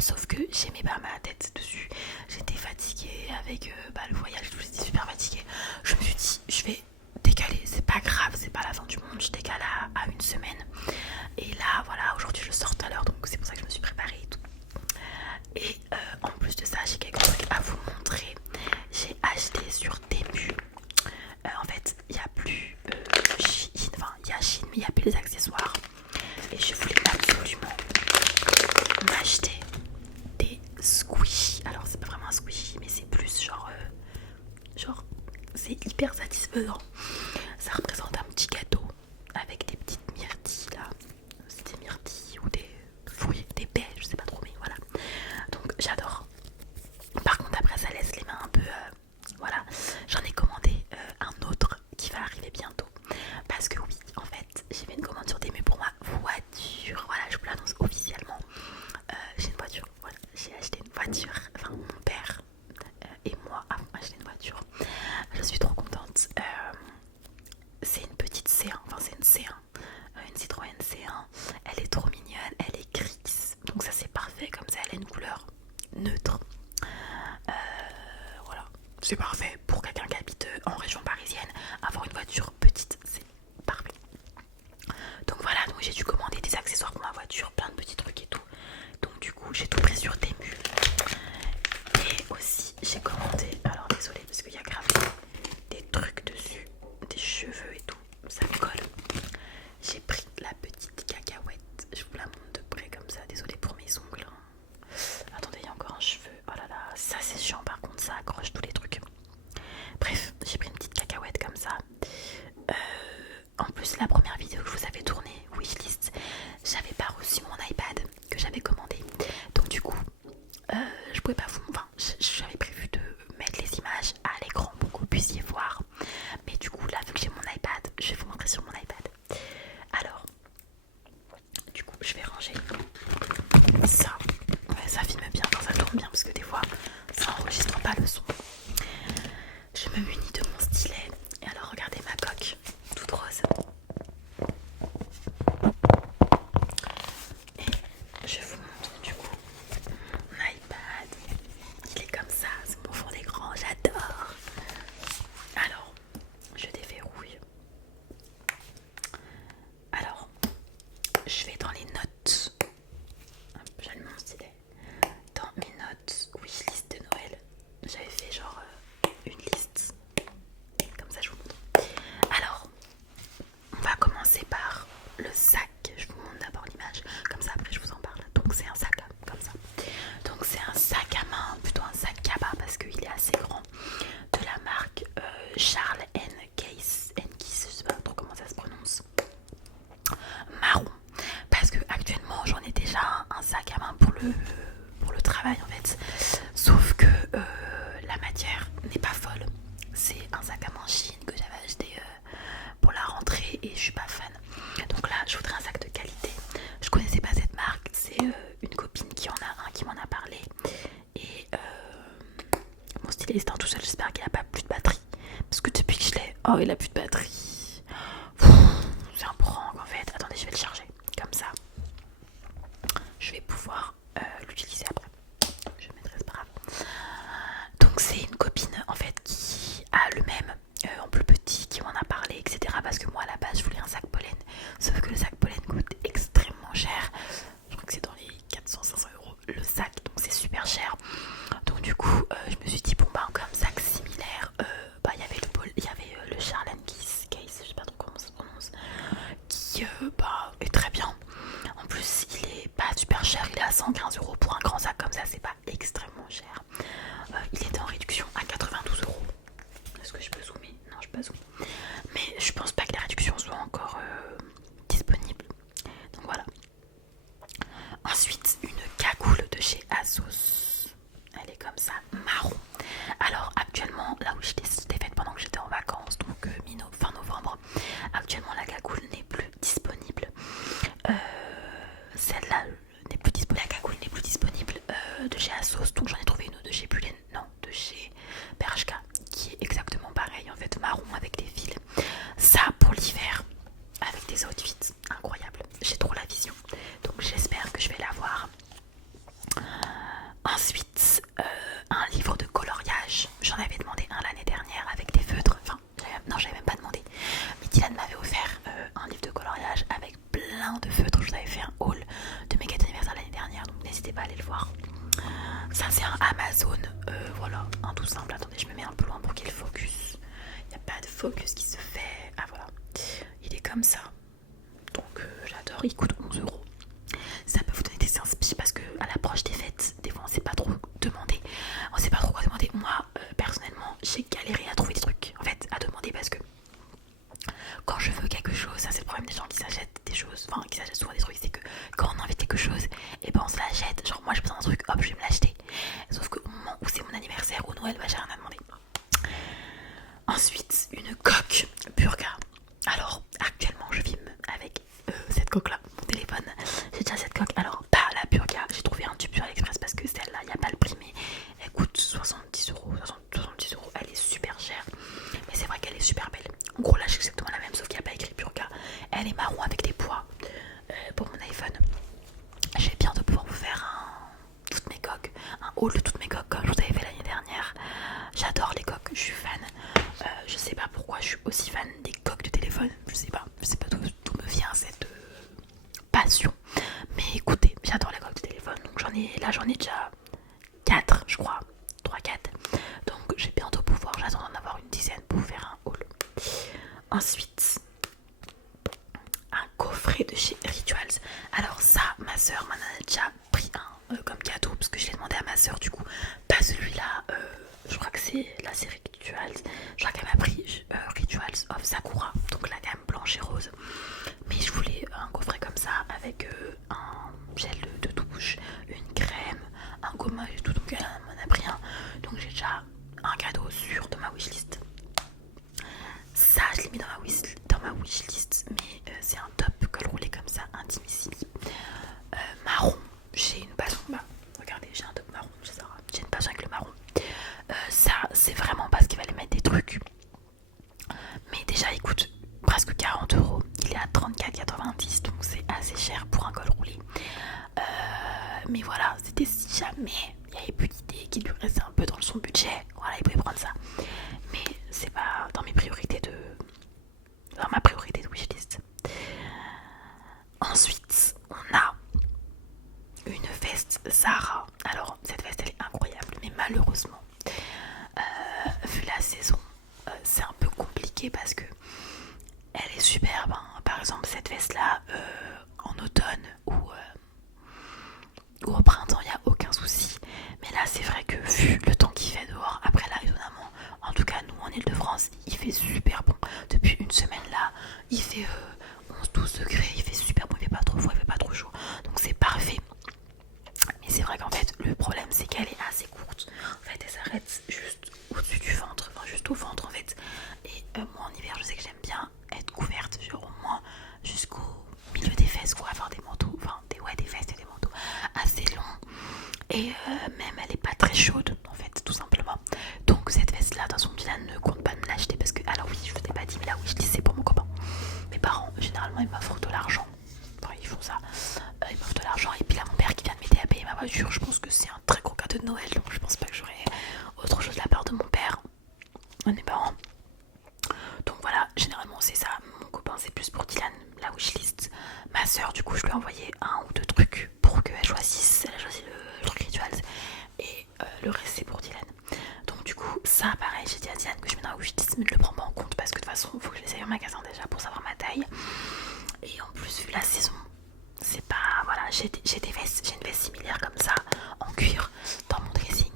Sauf que j'aimais pas ma tête dessus. J'étais fatiguée avec le voyage, j'étais super fatiguée. Je me suis dit, je vais décaler, c'est pas grave, c'est pas la fin du monde, je décale à une semaine. Et là, voilà, aujourd'hui je sors tout à l'heure, donc c'est pour ça que je me suis préparée et tout. Et en plus de ça, j'ai quelques trucs à vous montrer. J'ai acheté sur Temu. En fait, il n'y a plus Shein, enfin il y a Shein, mais il n'y a plus les accessoires. Et je voulais absolument m'acheter des squishies. Alors c'est pas vraiment un squishy, mais c'est plus genre c'est hyper satisfaisant. Ça représente un petit gâteau avec des petites myrtilles là. C'est des myrtilles ou des fruits, des baies, je sais pas trop, mais voilà. Donc j'adore. Par contre après ça laisse les mains un peu voilà. J'en ai commandé un autre qui va arriver bientôt. Parce que oui, en fait, j'ai fait une commande sur Temu pour ma voiture. Voilà, je vous l'annonce officiellement. J'ai une voiture. Voilà, j'ai acheté une voiture. Enfin, mon père et moi avons acheté une voiture. Je suis trop contente. C'est une petite C1. Enfin, c'est une C1. Une Citroën C1. Elle est trop mignonne. Elle est grise. Donc ça, c'est parfait. Comme ça, elle a une couleur neutre. Voilà, c'est parfait pour quelqu'un qui habite en région parisienne. Avoir une voiture petite, c'est parfait. Donc voilà, donc j'ai dû commander des accessoires pour ma voiture, plein de petits trucs et tout. Donc du coup, j'ai tout pris sur Temu. Et aussi, j'ai commandé, alors désolé parce qu'il y a grave des trucs dessus, des cheveux et tout, ça me colle. J'ai pris la petite cacahuète, je vous la montre de près comme ça, désolé pour mes ongles. Attendez, il y a encore un cheveu. Oh là là, ça c'est chiant par contre, ça accroche tous les trucs. Bref, j'ai pris une petite cacahuète comme ça. En plus, la première vidéo que je vous avais tournée, wishlist, j'avais pas reçu mon iPad que j'avais commandé. Donc du coup, je pouvais pas vous... Enfin, j'avais prévu de mettre les images à l'écran pour que vous puissiez voir. Mais du coup, là, vu que j'ai mon iPad, je vais vous montrer sur mon iPad. Alors, du coup, je vais ranger ça. Ouais, ça filme bien, enfin, ça tourne bien parce que des fois, ça enregistre pas le son. Je me munis de mon stylet. Et alors, regardez ma coque, toute rose. Et je vous montre du coup mon iPad. Il est comme ça, c'est mon fond d'écran, j'adore. Alors, je déverrouille. Alors, je vais dans les notes. J'allume mon stylet. Dans mes notes, wishlist de Noël, j'avais fait genre une liste. Comme ça, je vous montre. Alors, on va commencer par le sac. Je vous montre d'abord l'image, comme ça après je vous en parle. Donc c'est un sac comme ça. Donc c'est un sac à main, plutôt un sac cabas parce qu'il est assez grand, de la marque Charles Case, je sais pas trop comment ça se prononce. Marron, parce que actuellement j'en ai déjà un sac à main pour le travail en fait. Sauf que la matière n'est pas folle. C'est un sac à main Shein que j'avais acheté pour la rentrée et je suis pas fan. Donc là je voudrais un sac de qualité. Je connaissais pas cette marque, c'est une copine qui en a un qui m'en a parlé. Et mon stylet est tout seul, j'espère qu'il a pas plus de batterie. Parce que depuis que je l'ai, oh il a plus de batterie. C'est un prank en fait. Attendez, je vais le charger comme ça. Je vais pouvoir l'utiliser après. Je le mettrai, c'est pas grave. Donc c'est une copine en fait qui a le même en plus petit, qui m'en a parlé, etc. Parce que moi à la base je voulais un sac pollen. Sauf que le sac pollen coûte extrêmement cher. Je crois que c'est dans les 400-500 euros le sac, donc c'est super cher. Donc du coup je me suis dit bon bah encore un sac similaire. Il y avait le Charles Case, je sais pas trop comment ça se prononce, qui est très bien. En plus il est pas super cher, il est à 115 euros pour un grand sac comme ça, c'est pas extrêmement cher. Il était en réduction à 92 euros. Est-ce que je peux zoomer? Non, je peux pas zoomer. Mais je pense pas que la réduction soit encore disponible. Donc voilà. Ensuite, une cagoule de chez Asos. Elle est comme ça, marron. Alors actuellement, là où je l'ai faite pendant que j'étais en vacances, donc fin novembre, actuellement la cagoule n'est plus disponible. Celle-là n'est plus disponible. La cagoule n'est plus disponible de chez Asos, n'hésitez pas à aller le voir. Ça c'est un Amazon, voilà, un tout simple. Attendez, je me mets un peu loin pour qu'il focus. Il n'y a pas de focus qui se fait. Ah voilà, il est comme ça. Donc j'adore, il coûte 11 euros. Ça peut vous donner des inspirations parce que à l'approche des fêtes, des fois on sait pas trop demander. On sait pas trop quoi demander. Moi, personnellement, j'ai galéré à trouver des trucs, en fait, à demander parce que quand je veux quelque chose, ça c'est le problème des gens qui s'achètent des choses, enfin qui s'achètent souvent des trucs, c'est que quand on a envie de quelque chose, et ben on se l'achète. Genre moi j'ai besoin d'un truc, hop je vais me l'acheter. Sauf qu'au moment où c'est mon anniversaire ou Noël, bah j'ai rien à demander. Ensuite, une coque Burga. Alors actuellement je filme avec cette coque là, mon téléphone. J'ai déjà cette coque. Alors pas la Burga, j'ai trouvé un tube sur AliExpress parce que celle-là, il n'y a pas le prix, mais elle coûte 70 euros. 70 euros, elle est super chère. Mais c'est vrai qu'elle est super belle. En gros là j'ai exactement la même sauf qu'il n'y a pas écrit Burga. Elle est marron avec des pois pour mon iPhone. Je vais bientôt pouvoir vous faire toutes mes coques, un haul de toutes mes coques comme je vous avais fait l'année dernière. J'adore les coques, je suis fan. Je sais pas pourquoi je suis aussi fan des coques de téléphone. Je sais pas d'où me vient cette passion. Mais écoutez, j'adore les coques de téléphone. Donc j'en ai déjà 4 je crois. 3-4. Donc je vais bientôt pouvoir, j'attends d'en avoir une dizaine pour vous faire un haul. Ensuite, un coffret de chez Rituals. Alors ça, ma soeur m'en a déjà pris un comme cadeau parce que je l'ai demandé à ma soeur du coup. Pas celui-là, je crois que c'est la série Rituals. Je crois qu'elle m'a pris Rituals of Sakura, donc la gamme blanche et rose. Mais je voulais un coffret comme ça avec un gel de douche, une crème, un gommage et tout. Donc elle m'en a pris un. Donc j'ai déjà un cadeau sûr de ma wishlist. Ça, je l'ai mis dans ma wishlist, mais c'est un top col roulé comme ça, intimissimi. Marron, j'ai une passion. Bah, regardez, j'ai un top marron, j'ai une passion avec le marron. Ça, c'est vraiment parce qu'il va lui mettre des trucs. Mais déjà, il coûte presque 40 euros. Il est à 34,90, donc c'est assez cher pour un col roulé. Mais voilà, c'était si jamais il y avait plus d'idées qui lui restaient un peu dans son budget. Voilà, il pouvait prendre ça. Mais c'est pas dans mes priorités dans ma priorité de wishlist. Ensuite, on a une veste Zara. Alors, cette veste, elle est incroyable, mais malheureusement, vu la saison, c'est un peu compliqué parce que elle est superbe. Hein. Par exemple, cette veste-là, en automne ou au printemps, il n'y a aucun souci. Mais là, c'est vrai que vu le temps qu'il fait dehors, après là, étonnamment, en tout cas, nous en Ile-de-France, il fait super bon. Depuis une semaine là, il fait 11-12 degrés, il fait super bon, il fait pas trop froid, il fait pas trop chaud. Donc c'est parfait. Mais c'est vrai qu'en fait, le problème, c'est qu'elle est assez courte. En fait, elle s'arrête juste au-dessus du ventre, enfin juste au ventre en fait. Et moi en hiver, je sais que j'aime bien être couverte, genre au moins jusqu'au milieu des fesses, quoi, avoir des manteaux, enfin des vestes et des manteaux assez longs. Et même elle est pas très chaude en fait, tout simplement. Donc cette veste là, dans son Dylan ne compte pas me l'acheter parce que, alors oui, je vous ai pas dit, mais là oui, je dis c'est pour mon copain. Mes parents, généralement, ils m'offrent de l'argent. Enfin, ils font ça. Ils m'offrent de l'argent. Et puis là, mon père qui vient de m'aider à payer ma voiture, je pense que c'est un très gros cadeau de Noël. Donc je pense pas que j'aurai autre chose de la part de mon père, de mes parents. Donc voilà, généralement c'est ça. Mon copain c'est plus pour Dylan, la wishlist. Ma soeur, du coup, je lui ai envoyé un ou deux trucs pour qu'elle choisisse. Elle a choisi le truc Rituals. Et le reste c'est pour Dylan. Donc du coup, ça pareil, j'ai dit à Dylan que je mets dans la wishlist, mais je le prends pas en compte parce que de toute façon, il faut que je les aille au magasin déjà pour savoir ma taille. Et en plus, vu la saison, c'est pas. Voilà, j'ai une veste similaire comme ça, en cuir, dans mon dressing.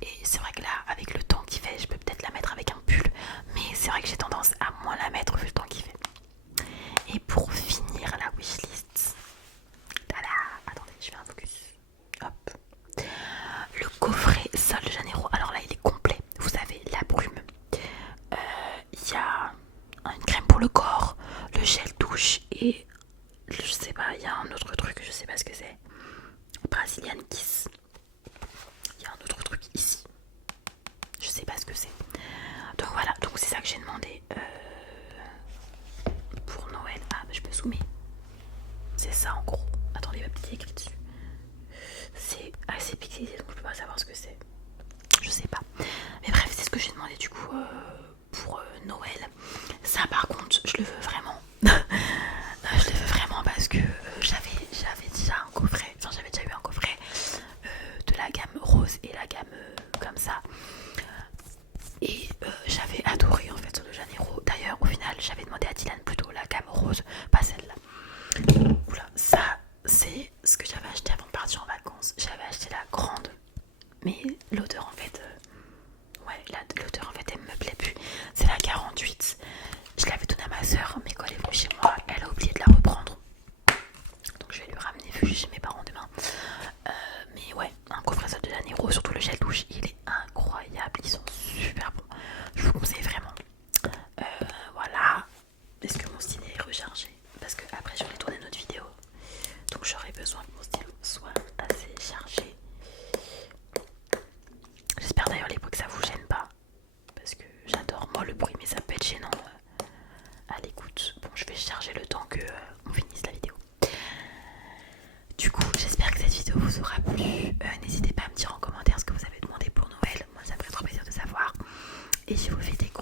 Et c'est vrai que là, avec le temps qu'il fait, je peux peut-être la mettre avec un pull. Mais c'est vrai que j'ai tendance à moins la mettre vu le temps qu'il fait. Et pour finir la wishlist, tada, attendez, je fais un focus. Hop. Le coffret Sol de Janeiro. Alors là, il est complet. Vous avez la brume. Il y a une crème pour le corps, le gel douche et je sais pas, il y a un autre truc, je sais pas ce que c'est. Brazilian Kiss. Il y a un autre truc ici. Je sais pas ce que c'est. Donc voilà, donc c'est ça que j'ai demandé pour Noël. Ah, bah je peux zoomer. C'est ça en gros. Attendez, il va peut-être écrit dessus. C'est assez pixelisé donc je peux pas savoir ce que c'est. Je sais pas. Mais bref, c'est ce que j'ai demandé du coup pour Noël. Ça par contre, je le veux vraiment. Je le veux vraiment parce que j'avais déjà un coffret. Enfin, j'avais déjà eu un coffret rose et la gamme comme ça. Et j'avais adoré en fait Sol de Janeiro. D'ailleurs au final j'avais demandé à Dylan plutôt la gamme rose, pas celle-là. Oula, ça c'est ce que j'avais acheté avant de partir en vacances. J'avais acheté la grande, mais l'odeur en fait, l'odeur en fait elle me plaît plus. C'est la 48. Je l'avais donnée à ma soeur, mais quand elle est venue chez moi, elle a oublié de la reprendre. Donc je vais lui ramener vu que j'ai chez mes parents demain. Mais ouais, un coffret Sol de Janeiro, surtout le gel douche, il est incroyable, ils sont super bons. Je vous conseille vraiment. Voilà. Est-ce que mon stylo est rechargé? Parce que après je vais tourner une autre vidéo. Donc j'aurais besoin que mon stylo soit assez chargé. J'espère d'ailleurs les bruits que ça vous gêne pas. Parce que j'adore moi le bruit, mais ça peut être gênant à l'écoute. Bon, je vais charger le temps que on finisse la vidéo. Du coup, j'espère que cette vidéo vous aura plu. N'hésitez pas à me dire en commentaire ce que vous avez demandé pour Noël. Moi, ça me ferait trop plaisir de savoir. Et je vous fais des gros